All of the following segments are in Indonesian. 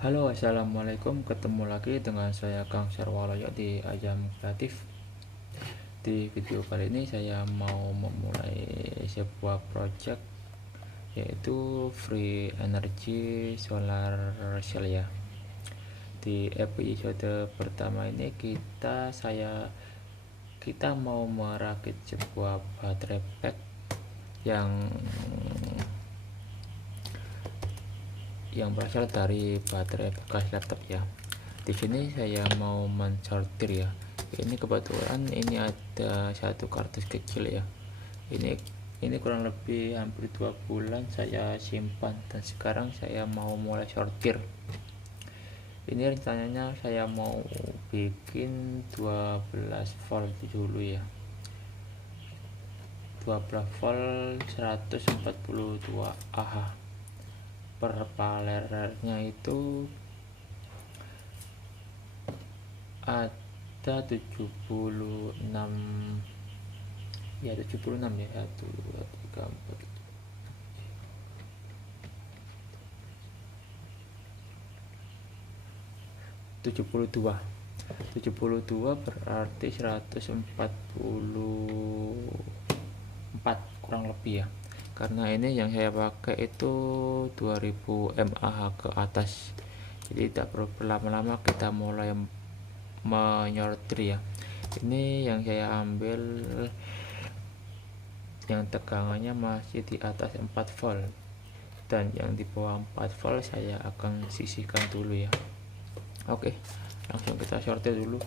Halo, assalamualaikum. Ketemu lagi dengan saya Kang Sarwaloyo di Ajam Kreatif. Di video kali ini saya mau memulai sebuah project, yaitu free energy solar cell ya. Di episode pertama ini kita mau merakit sebuah baterai pack yang berasal dari baterai bekas laptop ya. Di sini saya mau mensortir ya. Ini kebetulan ini ada satu kardus kecil ya. Ini kurang lebih hampir 2 bulan saya simpan, dan sekarang saya mau mulai sortir. Ini rencananya saya mau bikin 12 volt dulu ya. 12 volt 142 Ah. Per palernya itu ada 76 ya, 76 ya, 1 2 3 4 72. 72 berarti 144 kurang lebih ya, karena ini yang saya pakai itu 2000 mAh ke atas, jadi tidak perlu berlama-lama, kita mulai menyortir ya. Ini yang saya ambil yang tegangannya masih di atas 4 volt, dan yang di bawah 4 volt saya akan sisihkan dulu ya. Oke, langsung kita sortir dulu.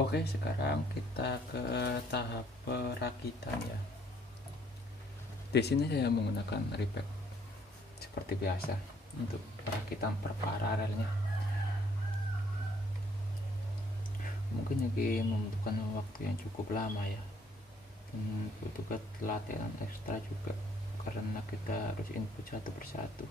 Oke, sekarang kita ke tahap perakitan ya. Di sini saya menggunakan repack seperti biasa untuk perakitan per paralelnya. Mungkin ini membutuhkan waktu yang cukup lama ya, butuh latihan ekstra juga karena kita harus input satu persatu.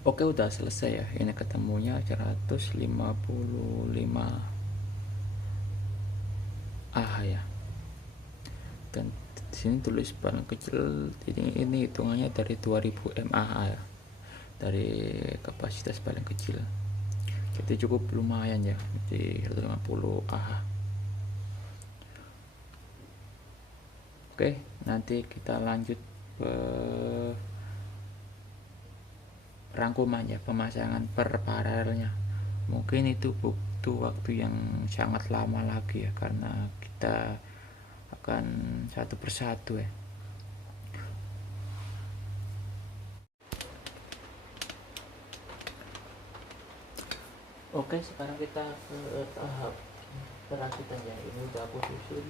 Oke, udah selesai ya. Ini ketemunya 155 ah ya. Dan di sini tulis paling kecil, ini hitungannya dari 2000 mAh ya, dari kapasitas paling kecil. Jadi cukup lumayan ya, di 150 ah. Oke, nanti kita lanjut ke rangkumannya, pemasangan per paralelnya. Mungkin itu butuh waktu yang sangat lama lagi ya, karena kita akan satu persatu ya. Oke, sekarang kita ke tahap perakitannya. Ini udah aku susun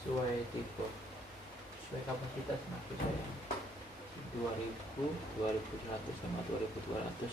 sesuai tipe, sesuai kapasitas nafsu saya, 2000, 2100 sama 2200.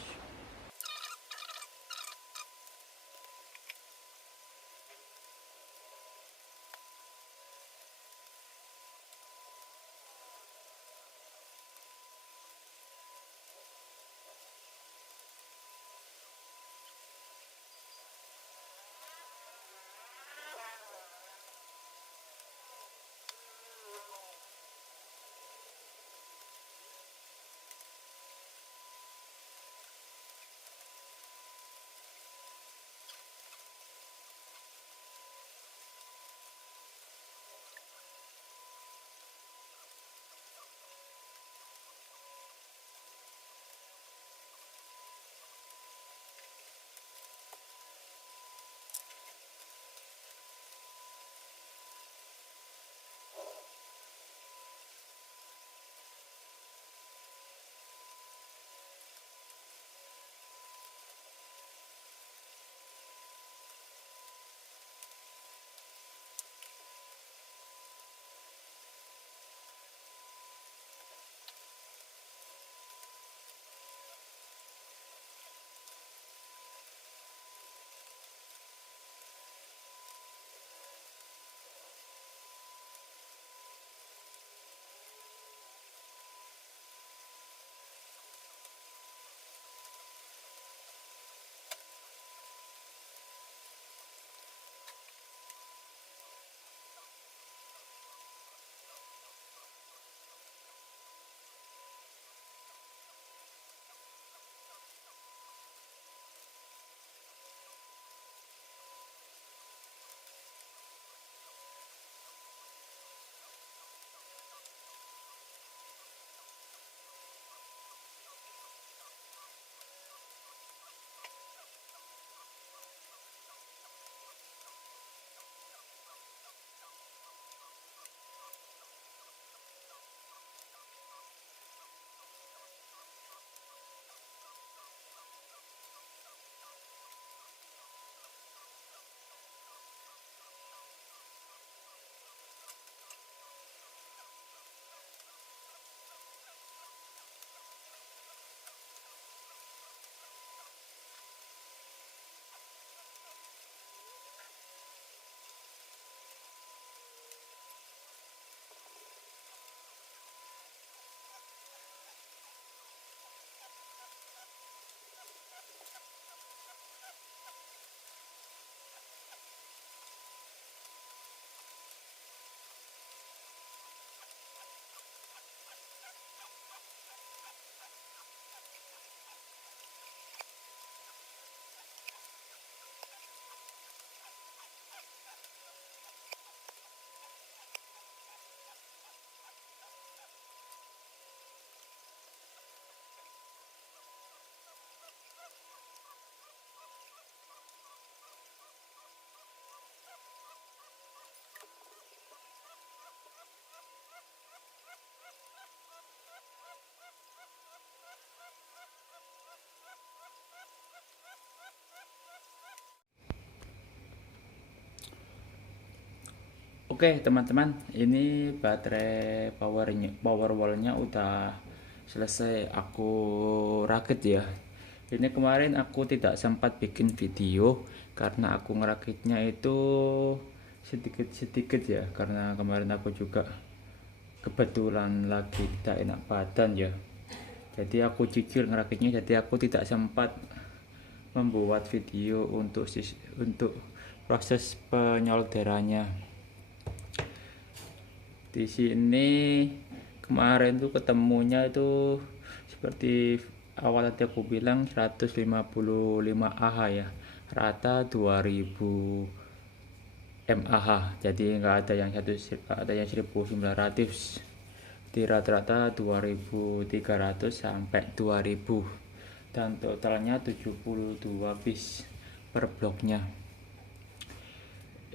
Oke teman-teman, ini baterai power wallnya udah selesai aku rakit ya. Ini kemarin aku tidak sempat bikin video karena aku ngerakitnya itu sedikit-sedikit ya, karena kemarin aku juga kebetulan lagi tidak enak badan ya. Jadi aku cicil ngerakitnya, jadi aku tidak sempat membuat video untuk proses penyolderannya. Di sini kemarin tuh ketemunya itu seperti awal tadi aku bilang 155 Ah ya, rata 2000 mAh, jadi nggak ada yang 1900, di rata-rata 2300 sampai 2000, dan totalnya 72 piece per bloknya.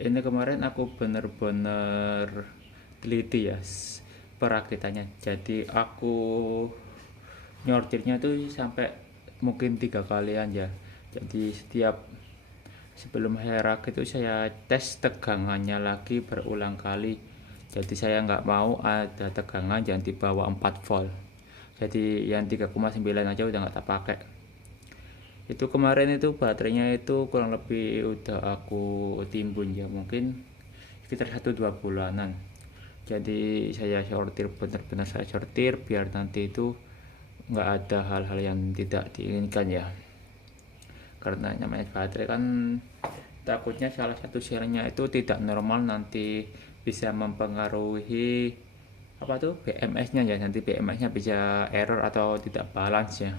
Ini kemarin aku bener-bener teliti ya perakitannya, jadi aku nyortirnya tuh sampai mungkin 3 kalian ya. Jadi sebelum saya rakit itu saya tes tegangannya lagi berulang kali. Jadi saya nggak mau ada tegangan yang di bawah 4 volt. Jadi yang 3,9 aja udah nggak tak pakai. Itu kemarin itu baterainya itu kurang lebih udah aku timbun ya, mungkin sekitar 1-2 bulanan. Jadi saya sortir, benar-benar saya sortir biar nanti itu nggak ada hal-hal yang tidak diinginkan ya. Karena namanya baterai kan takutnya salah satu selnya itu tidak normal, nanti bisa mempengaruhi apa tuh BMS-nya ya, nanti BMS-nya bisa error atau tidak balance ya.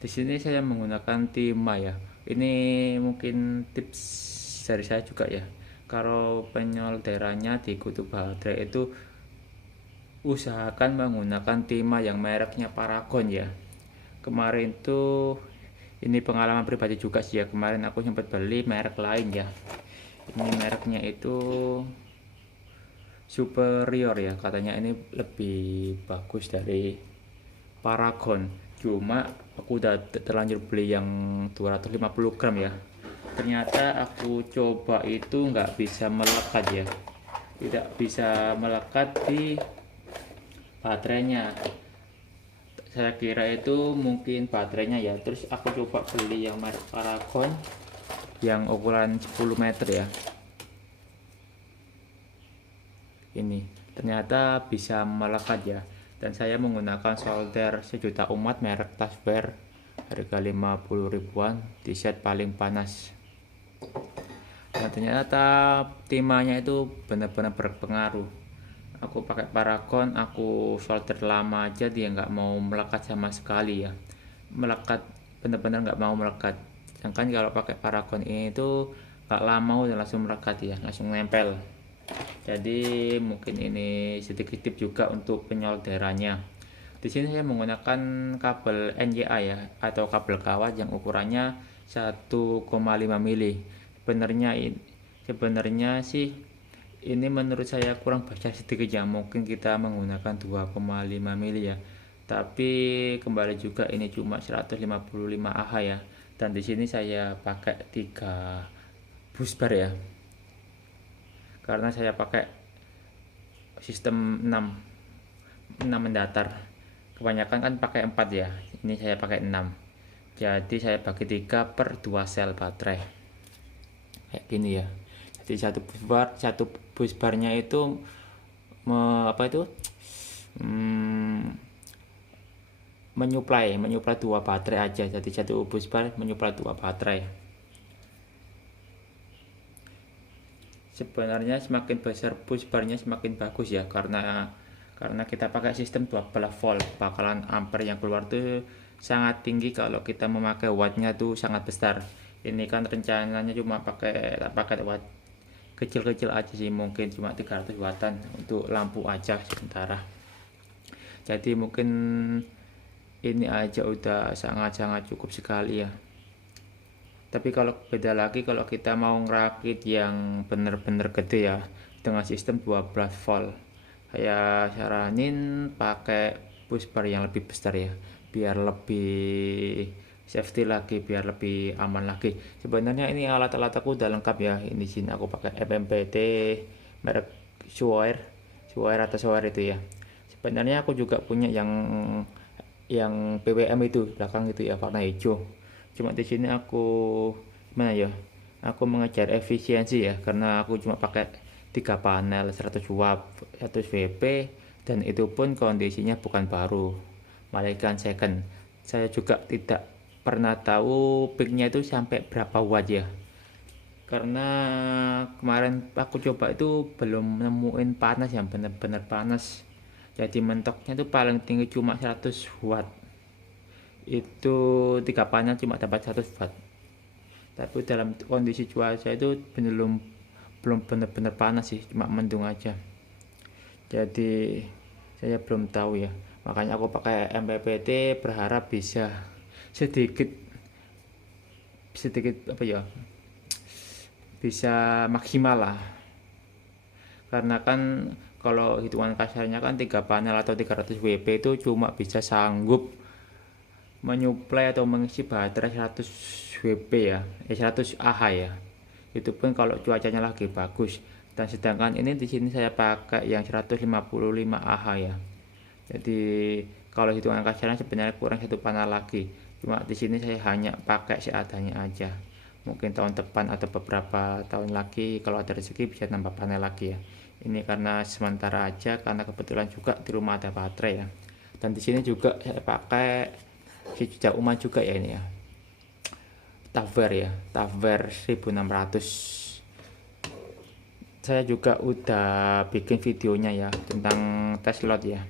Di sini saya menggunakan timah ya. Ini mungkin tips dari saya juga ya. Kalau penyolderannya di kutub baterai itu usahakan menggunakan timah yang mereknya Paragon ya. Kemarin tuh ini pengalaman pribadi juga sih ya. Kemarin aku sempat beli merek lain ya. Ini mereknya itu Superior ya. Katanya ini lebih bagus dari Paragon. Cuma aku udah terlanjur beli yang 250 gram ya. Ternyata aku coba itu nggak bisa melekat ya. Tidak bisa melekat di baterainya. Saya kira itu mungkin baterainya ya. Terus aku coba beli yang merek Paragon yang ukuran 10 meter ya. Ini ternyata bisa melekat ya. Dan saya menggunakan solder sejuta umat merek Tasper, harga 50 ribuan, di set paling panas. Nah, ternyata timahnya itu benar-benar berpengaruh. Aku pakai Paragon, aku solder lama aja dia nggak mau melekat sama sekali ya. Melekat, benar-benar nggak mau melekat. Sedangkan kalau pakai Paragon ini itu nggak lama udah langsung melekat ya, langsung nempel. Jadi mungkin ini sedikit tip juga untuk penyolderannya. Di sini saya menggunakan kabel NYA ya, atau kabel kawat yang ukurannya 1,5 mili. Sebenarnya sih ini menurut saya kurang besar sedikit ya, mungkin kita menggunakan 2,5 mili ya. Tapi kembali juga ini cuma 155 Ah ya. Dan di sini saya pakai 3 busbar ya. Karena saya pakai sistem 6 mendatar. Kebanyakan kan pakai 4 ya. Ini saya pakai 6. Jadi saya bagi 3 per 2 sel baterai. Kayak gini ya. Jadi satu busbarnya itu menyuplai 2 baterai aja. Jadi satu busbar menyuplai 2 baterai. Sebenarnya semakin besar busbarnya semakin bagus ya, karena kita pakai sistem 12 volt, bakalan ampere yang keluar tuh sangat tinggi kalau kita memakai wattnya tuh sangat besar. Ini kan rencananya cuma pakai watt kecil-kecil aja sih, mungkin cuma 300 wattan untuk lampu aja sementara. Jadi mungkin ini aja udah sangat-sangat cukup sekali ya. Tapi kalau beda lagi kalau kita mau ngerakit yang bener-bener gede ya, dengan sistem 12 volt, saya saranin pakai busbar yang lebih besar ya, biar lebih safety lagi, biar lebih aman lagi. Sebenarnya ini alat-alat aku udah lengkap ya. Ini sini aku pakai FMPT merek Shuire atau Shuire itu ya. Sebenarnya aku juga punya yang PWM itu belakang itu ya, warna hijau. Cuma di sini aku gimana ya, aku mengejar efisiensi ya, karena aku cuma pakai 3 panel 100 watt 100 Vp, dan itu pun kondisinya bukan baru, malaikat second. Saya juga tidak pernah tahu peaknya itu sampai berapa watt ya, karena kemarin aku coba itu belum nemuin panas yang benar-benar panas. Jadi mentoknya itu paling tinggi cuma 100 watt, itu 3 panel cuma dapat 100 watt. Tapi dalam kondisi cuaca itu belum benar-benar panas sih, cuma mendung aja. Jadi saya belum tahu ya, makanya aku pakai MPPT berharap bisa sedikit sedikit apa ya, bisa maksimal lah. Karena kan kalau hitungan kasarnya kan 3 panel atau 300 WP itu cuma bisa sanggup menyuplai atau mengisi baterai 100 WP ya, 100 Ah ya. Itu pun kalau cuacanya lagi bagus. Dan sedangkan ini di sini saya pakai yang 155 Ah ya. Jadi kalau hitungan kasarnya sebenarnya kurang 1 panel lagi. Cuma di sini saya hanya pakai seadanya aja. Mungkin tahun depan atau beberapa tahun lagi kalau ada rezeki bisa nambah panel lagi ya. Ini karena sementara aja, karena kebetulan juga di rumah ada baterai ya. Dan di sini juga saya pakai Shizuja Uma juga ya ini ya. Tavwer ya, Tavwer 1600. Saya juga udah bikin videonya ya tentang tes lot ya.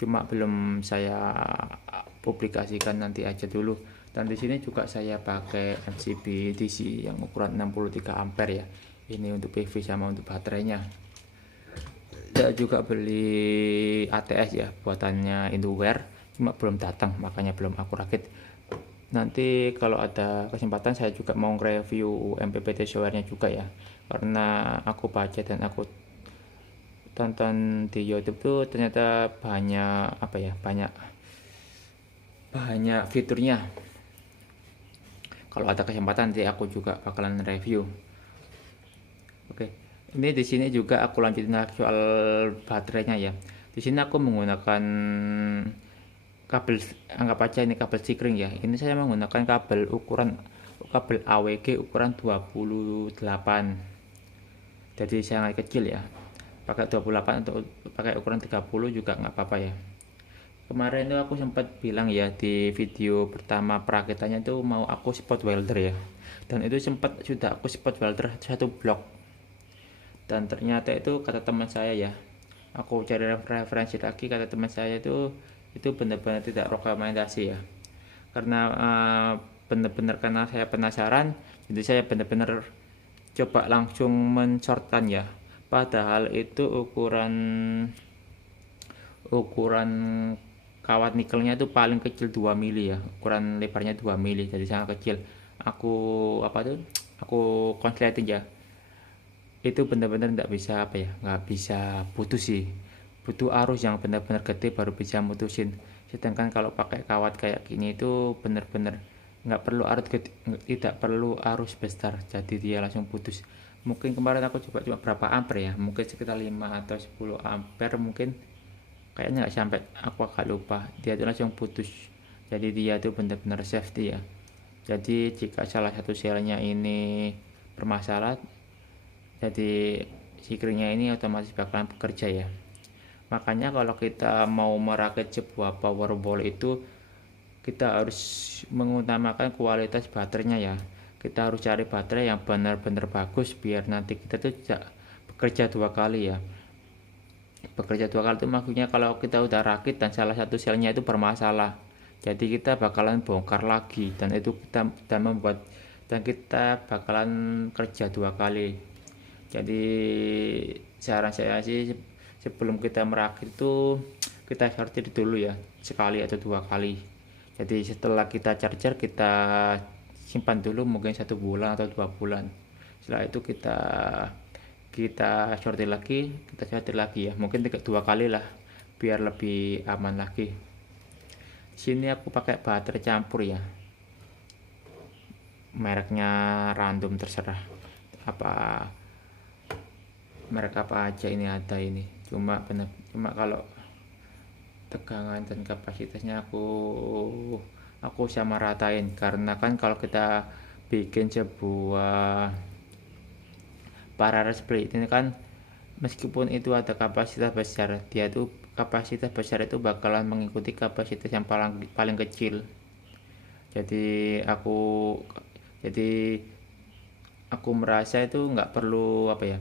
Cuma belum saya publikasikan, nanti aja dulu. Dan di sini juga saya pakai MCB DC yang ukuran 63 ampere ya. Ini untuk PV sama untuk baterainya. Saya juga beli ATS ya, buatannya Indoware, cuma belum datang, makanya belum aku rakit. Nanti kalau ada kesempatan saya juga mau review MPPT showernya juga ya, karena aku baca dan aku tonton di YouTube tuh ternyata banyak apa ya, banyak fiturnya. Kalau ada kesempatan nanti aku juga bakalan review. Oke, ini di sini juga aku lanjutin lagi soal baterainya ya. Di sini aku menggunakan kabel, anggap aja ini kabel Sikring ya. Ini saya menggunakan kabel AWG ukuran 28. Jadi sangat kecil ya. Pakai 28 atau pakai ukuran 30 juga nggak apa-apa ya. Kemarin itu aku sempat bilang ya di video pertama perakitannya itu mau aku spot welder ya. Dan itu sempat sudah aku spot welder 1 blok. Dan ternyata itu kata teman saya ya, aku cari referensi lagi, kata teman saya itu benar-benar tidak rekomendasi ya, karena benar-benar karena saya penasaran, jadi saya benar-benar coba langsung mensortkan ya, padahal itu ukuran kawat nikelnya itu paling kecil 2 mili ya, ukuran lebarnya 2 mili, jadi sangat kecil. Aku konsleting ya, itu benar-benar nggak bisa putus sih, butuh arus yang benar-benar gede baru bisa mutusin. Sedangkan kalau pakai kawat kayak gini itu benar-benar nggak perlu arus gede, tidak perlu arus besar, jadi dia langsung putus. Mungkin kemarin aku coba cuma berapa ampere ya, mungkin sekitar 5 atau 10 ampere mungkin, kayaknya nggak sampai, aku agak lupa, dia itu langsung putus. Jadi dia itu benar-benar safety ya. Jadi jika salah satu selnya ini bermasalah, jadi Sikringnya ini otomatis bakalan bekerja ya. Makanya kalau kita mau merakit sebuah power wall itu, kita harus mengutamakan kualitas baterainya ya. Kita harus cari baterai yang benar-benar bagus biar nanti kita tuh tidak bekerja 2 kali ya. Bekerja 2 kali itu maksudnya kalau kita udah rakit dan salah satu selnya itu bermasalah, jadi kita bakalan bongkar lagi, dan itu kita bakalan kerja 2 kali. Jadi saran saya sih, sebelum kita merakit itu kita sortir dulu ya, sekali atau 2 kali. Jadi setelah kita charger, kita simpan dulu mungkin 1 bulan atau 2 bulan. Setelah itu kita sortir lagi ya, mungkin 2 kali lah biar lebih aman lagi. Sini aku pakai baterai campur ya, mereknya random, terserah merek apa aja ini ada ini. Cuma kalau tegangan dan kapasitasnya aku sama ratain, karena kan kalau kita bikin sebuah parallel split ini kan, meskipun itu ada kapasitas besar, dia tuh kapasitas besar itu bakalan mengikuti kapasitas yang paling paling kecil. Jadi jadi aku merasa itu nggak perlu apa ya,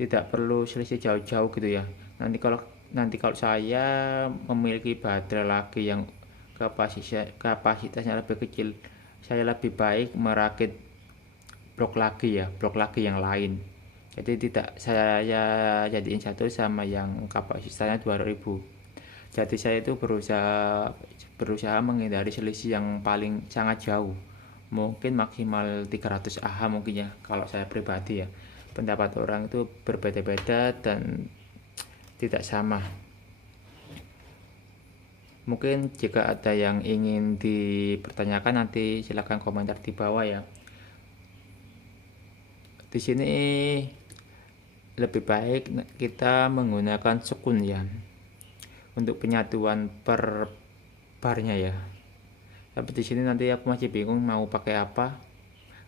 tidak perlu selisih jauh-jauh gitu ya. Nanti kalau saya memiliki baterai lagi yang kapasitasnya lebih kecil, saya lebih baik merakit blok lagi yang lain. Jadi tidak saya jadiin satu sama yang kapasitasnya 2000. Jadi saya itu berusaha menghindari selisih yang paling sangat jauh, mungkin maksimal 300 Ah mungkin ya, kalau saya pribadi ya. Pendapat orang itu berbeda-beda dan tidak sama. Mungkin jika ada yang ingin dipertanyakan nanti silahkan komentar di bawah ya. Di sini lebih baik kita menggunakan sekun ya untuk penyatuan per barnya ya. Tapi di sini nanti aku masih bingung mau pakai apa,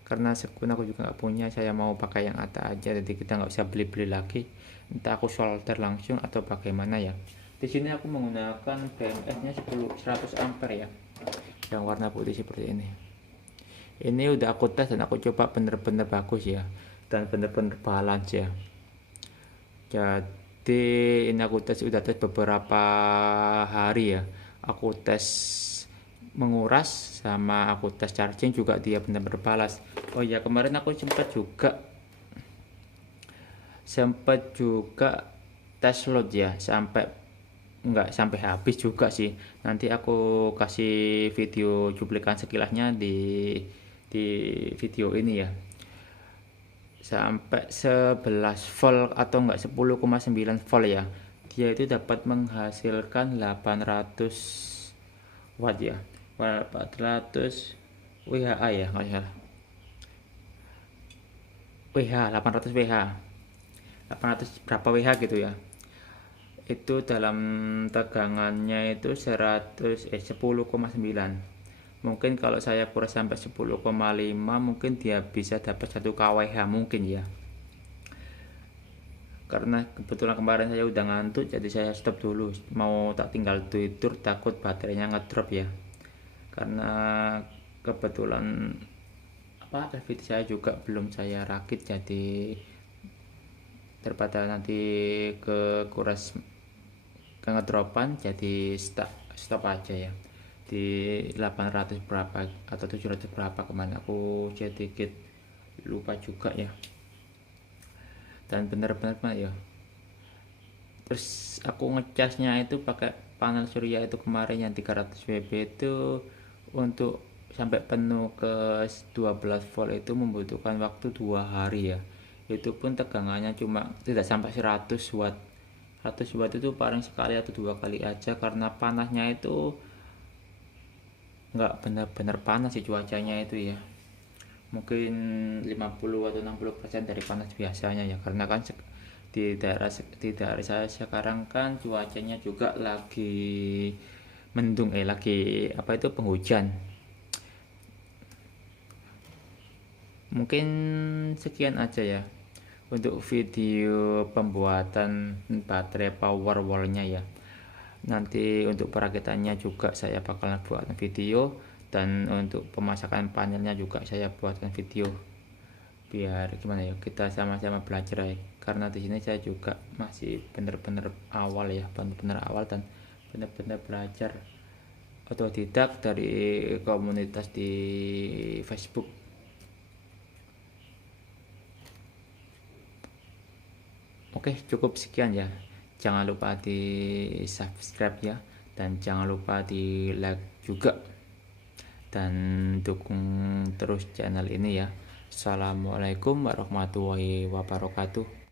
karena sekun aku juga nggak punya. Saya mau pakai yang ada aja, jadi kita nggak usah beli-beli lagi. Entah aku solder langsung atau bagaimana ya. Di sini aku menggunakan BMS-nya 100 ampere ya, yang warna putih seperti ini. Ini udah aku tes dan aku coba bener-bener bagus ya, dan bener-bener balance ya. Jadi ini aku udah tes beberapa hari ya. Aku tes menguras sama aku tes charging juga dia benar-benar balas. Oh ya, kemarin aku sempat juga tes load ya, nggak sampai habis juga sih. Nanti aku kasih video cuplikan sekilasnya di video ini ya. Sampai 11 volt atau enggak 10,9 volt ya, dia itu dapat menghasilkan 800 watt ya, 400 WH ya, nggak salah, WH 800 WH 800 berapa WH gitu ya. Itu dalam tegangannya itu 10,9. Mungkin kalau saya kuras sampai 10,5 mungkin dia bisa dapat 1 kWh mungkin ya. Karena kebetulan kemarin saya udah ngantuk, jadi saya stop dulu, mau tak tinggal tidur takut baterainya ngedrop ya. Karena kebetulan TV saya juga belum saya rakit, jadi daripada nanti ke kuras ke ngedropan, jadi stop aja ya di 800 berapa atau 700 berapa kemana, aku sedikit lupa juga ya. Dan benar-benar ya, terus aku ngecasnya itu pakai panel surya itu kemarin yang 300 WB itu, untuk sampai penuh ke 12 volt itu membutuhkan waktu 2 hari ya. Itu pun tegangannya cuma tidak sampai 100 watt. 100 watt itu paling sekali atau 2 kali aja, karena panasnya itu nggak benar-benar panas sih cuacanya itu ya. Mungkin 50 atau 60% dari panas biasanya ya, karena kan di daerah saya sekarang kan cuacanya juga lagi mendung, lagi apa itu, penghujan. Mungkin sekian aja ya untuk video pembuatan baterai power wallnya ya. Nanti untuk perakitannya juga saya bakalan buatkan video, dan untuk pemasakan panelnya juga saya buatkan video, biar gimana ya, kita sama-sama belajar ya. Karena di sini saya juga masih bener-bener awal ya, bener-bener awal dan bener-bener belajar otodidak dari komunitas di Facebook. Oke, cukup sekian ya. Jangan lupa di subscribe ya, dan jangan lupa di like juga, dan dukung terus channel ini ya. Assalamualaikum warahmatullahi wabarakatuh.